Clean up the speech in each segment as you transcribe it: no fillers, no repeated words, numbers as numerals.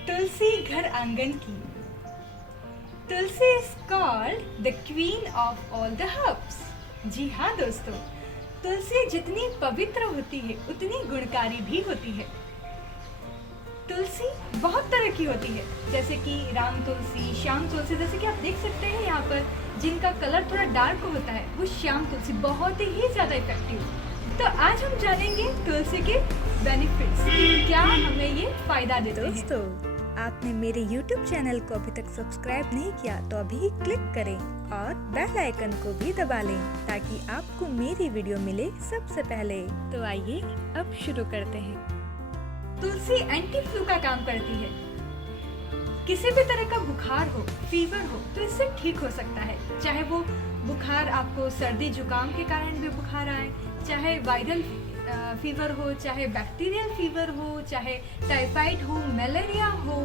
तुलसी घर आंगन की। Tulsi is called the queen of all the herbs. जी हाँ दोस्तों, तुलसी जितनी पवित्र होती है उतनी गुणकारी भी होती है। तुलसी बहुत तरह की होती है, जैसे कि राम तुलसी, श्याम तुलसी। जैसे कि आप देख सकते हैं यहाँ पर जिनका कलर थोड़ा डार्क होता है वो श्याम तुलसी, बहुत ही ज़्यादा इफेक्टिव। तो आज हम जानेंगे तुलसी के बेनिफिट्स, क्या हमें ये फायदा देते हैं। दोस्तों, आपने मेरे YouTube चैनल को अभी तक सब्सक्राइब नहीं किया तो अभी ही क्लिक करें और बेल आइकन को भी दबा लें ताकि आपको मेरी वीडियो मिले सबसे पहले। तो आइए अब शुरू करते हैं। तुलसी एंटी फ्लू का काम करती है। किसी भी तरह का बुखार हो, फीवर हो, तो इससे ठीक हो सकता है। चाहे वो बुखार आपको सर्दी जुकाम के कारण भी बुखार आए, चाहे वायरल फीवर हो, चाहे बैक्टीरियल फीवर हो, चाहे टाइफाइड हो, मलेरिया हो,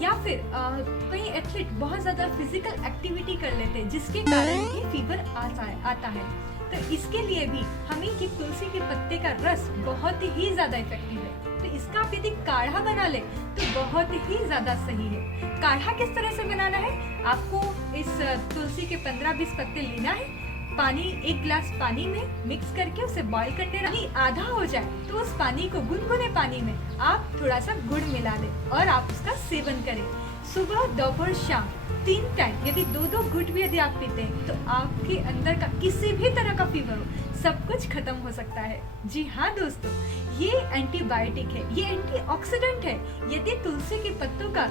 या फिर कई एथलीट बहुत ज़्यादा फिजिकल एक्टिविटी कर लेते हैं जिसके कारण ये फीवर आता है। तो इसके लिए भी हमें ये तुलसी के पत्ते का रस बहुत ही ज़्यादा इफेक्टिव है। तो इसका आप यदि काढ़ा बना ले तो बहुत ही ज़्यादा सही है। काढ़ा किस तरह से बनाना है? आपको इस तुलसी के 15-20 पत्ते लेना है, पानी 1 गिलास पानी में मिक्स करके उसे बॉईल करते रहना। आधा हो जाए तो उस पानी को गुनगुने पानी में आप थोड़ा सा गुड़ मिला दें और आप उसका सेवन करें। सुबह, दोपहर, शाम 3 टाइम यदि 2-2 घुट भी यदि आप पीते हैं तो आपके अंदर का किसी भी तरह का फीवर हो सब कुछ खत्म हो सकता है। जी हाँ दोस्तों, ये एंटीबायोटिक है, ये एंटीऑक्सीडेंट है। यदि तुलसी के पत्तों का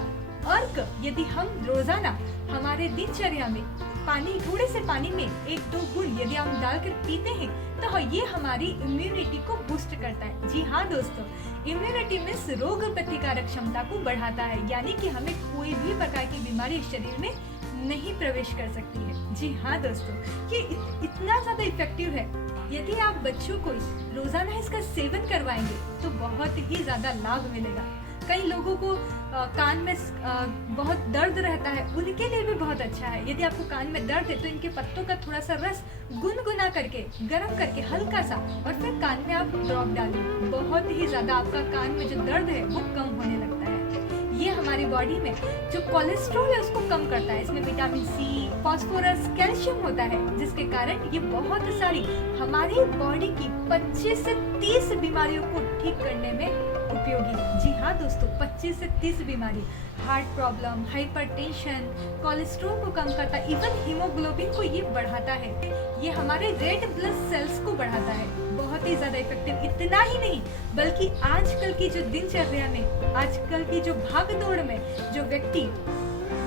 अर्क यदि हम रोजाना हमारे दिनचर्या में थोड़े से पानी में 1-2 गुण यदि हम डालकर पीते हैं तो ये हमारी इम्यूनिटी को बूस्ट करता है। जी हाँ दोस्तों, इम्यूनिटी मीन्स रोग प्रतिकारक क्षमता को बढ़ाता है, यानी कि हमें कोई भी प्रकार की बीमारी शरीर में नहीं प्रवेश कर सकती है। जी हाँ दोस्तों, ये इतना ज्यादा इफेक्टिव है। यदि आप बच्चों को रोजाना इसका सेवन करवाएंगे तो बहुत ही ज्यादा लाभ मिलेगा। कई लोगों को कान में बहुत दर्द रहता है, उनके लिए भी बहुत अच्छा है। यदि आपको कान में दर्द है तो इनके पत्तों का थोड़ा सा रस गुनगुना करके, गर्म करके हल्का सा, और फिर कान में आप ड्रॉप डालें, बहुत ही ज्यादा आपका कान में जो दर्द है वो कम होने लगता है। ये हमारी बॉडी में जो कोलेस्ट्रॉल है उसको कम करता है। इसमें विटामिन सी, फास्फोरस, कैल्शियम होता है, जिसके कारण ये बहुत सारी हमारी बॉडी की 25 से 30 बीमारियों को ठीक करने में उपयोगी। जी हाँ दोस्तों, 25 से 30 बीमारी, हार्ट प्रॉब्लम, हाइपरटेंशन, कोलेस्ट्रॉल को कम करता है, इवन हीमोग्लोबिन को ये बढ़ाता है। ये हमारे रेड ब्लड सेल्स को बढ़ाता है, बहुत ही ज्यादा इफेक्टिव। इतना ही नहीं बल्कि आजकल की जो दिनचर्या में, आजकल की जो भागदौड़ में जो व्यक्ति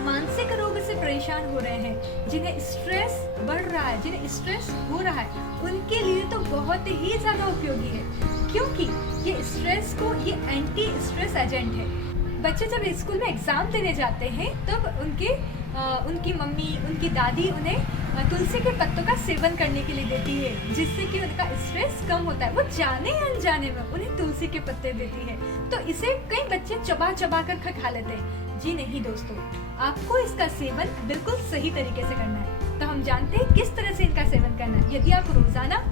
मानसिक रोग से परेशान हो रहे हैं, जिन्हें स्ट्रेस बढ़ रहा है, जिन्हें स्ट्रेस हो रहा है, उनके लिए तो बहुत ही ज्यादा उपयोगी है, क्योंकि ये स्ट्रेस को, ये एंटी स्ट्रेस एजेंट है। बच्चे जब स्कूल में एग्जाम देने जाते हैं तब उनकी मम्मी, उनकी दादी उन्हें तुलसी के पत्तों का सेवन करने के लिए देती है, जिससे कि उनका स्ट्रेस कम होता है। वो जाने अनजाने में उन्हें तुलसी के पत्ते देती है, तो इसे कई बच्चे चबा चबा कर खा लेते हैं। जी नहीं दोस्तों, आपको इसका सेवन बिल्कुल सही तरीके से करना है। तो हम जानते हैं किस तरह से इनका सेवन करना है। यदि आप रोजाना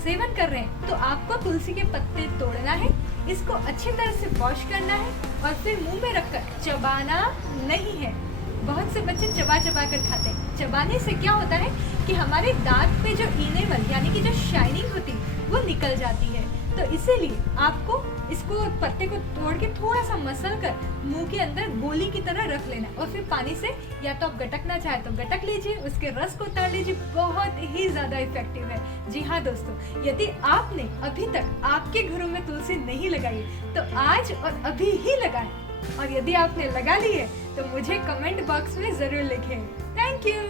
सेवन कर रहे हैं तो आपको तुलसी के पत्ते तोड़ना है, इसको अच्छी तरह से वॉश करना है और फिर मुंह में रखकर चबाना नहीं है। बहुत से बच्चे चबा चबा कर खाते हैं। चबाने से क्या होता है कि हमारे दांत पे जो इनेमल यानी कि जो शाइनिंग होती है वो निकल जाती है। तो इसीलिए आपको इसको पत्ते को तोड़ के थोड़ा सा मसल कर मुंह के अंदर गोली की तरह रख लेना और फिर पानी से, या तो आप गटकना चाहे तो गटक लीजिए, उसके रस को उतार लीजिए, बहुत ही ज्यादा इफेक्टिव है। जी हाँ दोस्तों, यदि आपने अभी तक आपके घरों में तुलसी नहीं लगाई तो आज और अभी ही लगाएं, और यदि आपने लगा ली है तो मुझे कमेंट बॉक्स में जरूर लिखें। Thank you.